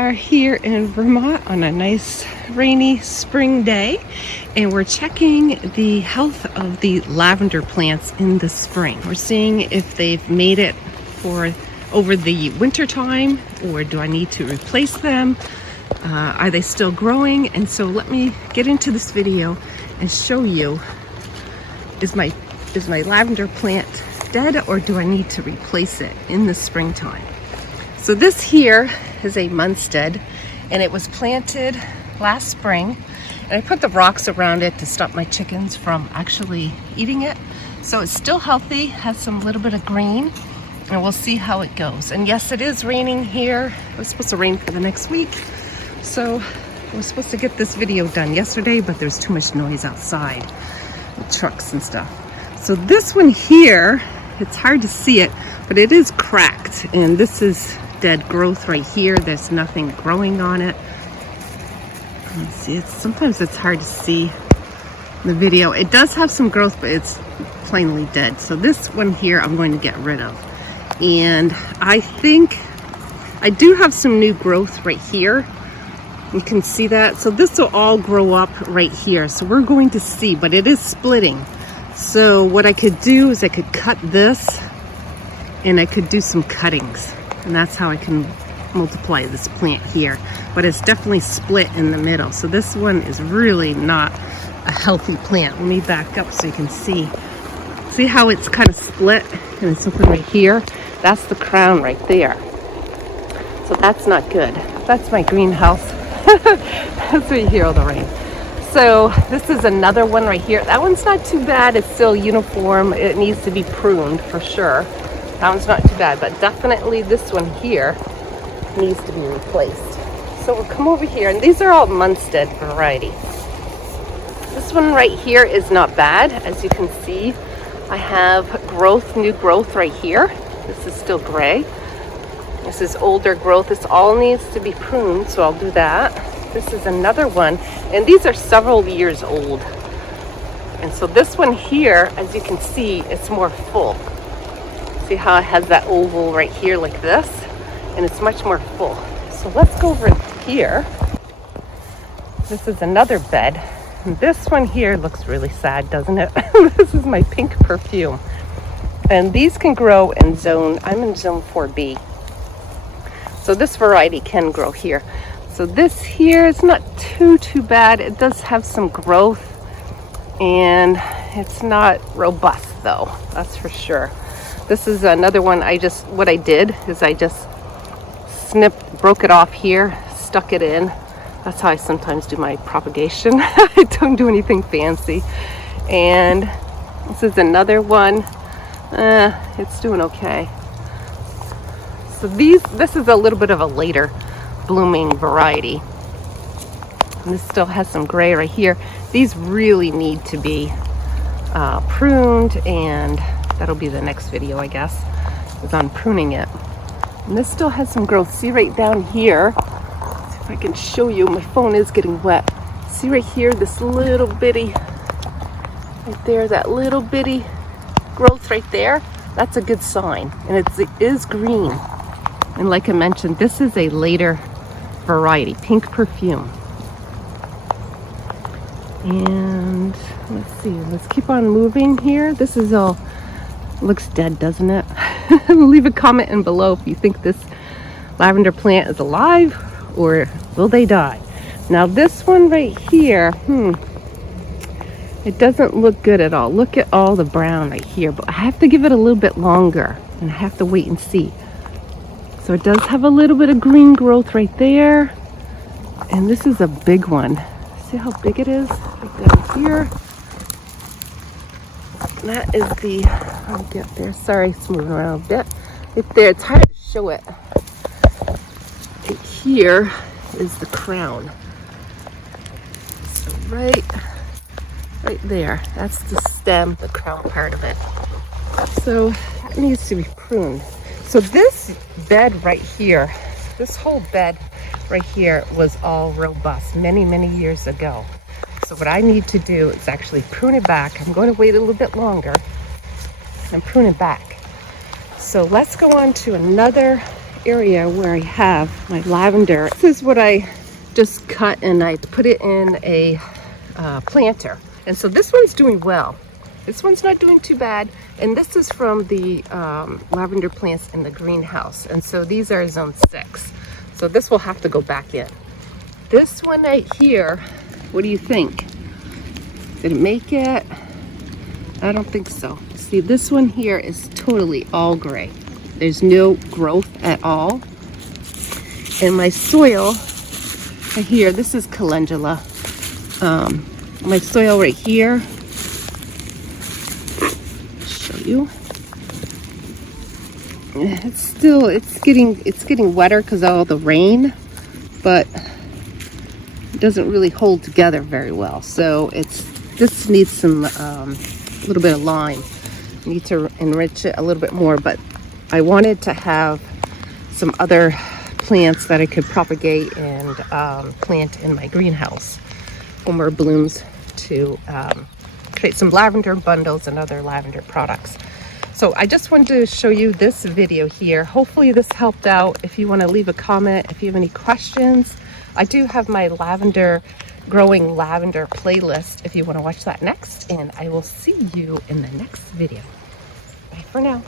are here in Vermont on a nice rainy spring day, and we're checking the health of the lavender plants in the spring. We're seeing if they've made it for over the winter time, or do I need to replace them? Are they still growing? And so let me get into this video and show you, is my lavender plant dead, or do I need to replace it in the springtime? So this here is a Munstead, and it was planted last spring, and I put the rocks around it to stop my chickens from actually eating it. So it's still healthy, has some little bit of green, and we'll see how it goes. And yes, it is raining here. It was supposed to rain for the next week, so I was supposed to get this video done yesterday, but there's too much noise outside with trucks and stuff. So this one here, it's hard to see it, but it is cracked, and this is dead growth right here. There's nothing growing on it. Let's see, sometimes it's hard to see in the video. It does have some growth, but it's plainly dead. So this one here I'm going to get rid of. And I think I do have some new growth right here. You can see that. So this will all grow up right here. So we're going to see, but it is splitting. So what I could do is I could cut this, and I could do some cuttings. And that's how I can multiply this plant here. But it's definitely split in the middle. So this one is really not a healthy plant. Let me back up so you can see. See how it's kind of split? And it's open right here. That's the crown right there. So that's not good. That's my greenhouse. That's where you hear all the rain. So this is another one right here. That one's not too bad. It's still uniform. It needs to be pruned for sure. That one's not too bad, but definitely this one here needs to be replaced. So we'll come over here, and these are all Munstead variety. This one right here is not bad. As you can see, I have growth, new growth right here. This is still gray. This is older growth. This all needs to be pruned, so I'll do that. This is another one, and these are several years old. And so this one here, as you can see, it's more full. See how it has that oval right here like this, and it's much more full. So let's go over here. This is another bed, and this one here looks really sad, doesn't it? This is my Pink Perfume, and these can grow in I'm in zone 4B, so this variety can grow here. So this here is not too bad. It does have some growth, and it's not robust though, that's for sure. This is another one. What I did is I just broke it off here, stuck it in. That's how I sometimes do my propagation. I don't do anything fancy. And this is another one. It's doing okay. So this is a little bit of a later blooming variety. And this still has some gray right here. These really need to be pruned, and that'll be the next video, I guess, is on pruning it. And this still has some growth. See right down here, see if I can show you. My phone is getting wet. See right here, this little bitty, right there, that little bitty growth right there. That's a good sign, and it is green. And like I mentioned, this is a later variety, Pink Perfume. And let's see, let's keep on moving here. This is all looks dead, doesn't it? Leave a comment in below if you think this lavender plant is alive, or will they die? Now this one right here, it doesn't look good at all. Look at all the brown right here, but I have to give it a little bit longer, and I have to wait and see. So it does have a little bit of green growth right there, and this is a big one. See how big it is right down here? That is the, I'll get there, sorry, it's moving around a bit. Right there, it's hard to show it. Right here is the crown. So right there, that's the stem, the crown part of it. So it needs to be pruned. So this bed right here, this whole bed right here was all robust many years ago. So what I need to do is actually prune it back. I'm going to wait a little bit longer and prune it back. So let's go on to another area where I have my lavender. This is what I just cut and I put it in a planter. And so this one's doing well. This one's not doing too bad. And this is from the lavender plants in the greenhouse. And so these are zone 6. So this will have to go back in. This one right here, what do you think? Did it make it? I don't think so. See, this one here is totally all gray. There's no growth at all. And my soil right here, this is calendula. My soil right here, I'll show you. It's getting wetter because of all the rain, but it doesn't really hold together very well. So this needs some little bit of lime. I need to enrich it a little bit more, but I wanted to have some other plants that I could propagate and plant in my greenhouse for more blooms to create some lavender bundles and other lavender products. So I just wanted to show you this video here. Hopefully this helped out. If you want to leave a comment, if you have any questions, I do have my growing lavender playlist if you want to watch that next, and I will see you in the next video. Bye for now.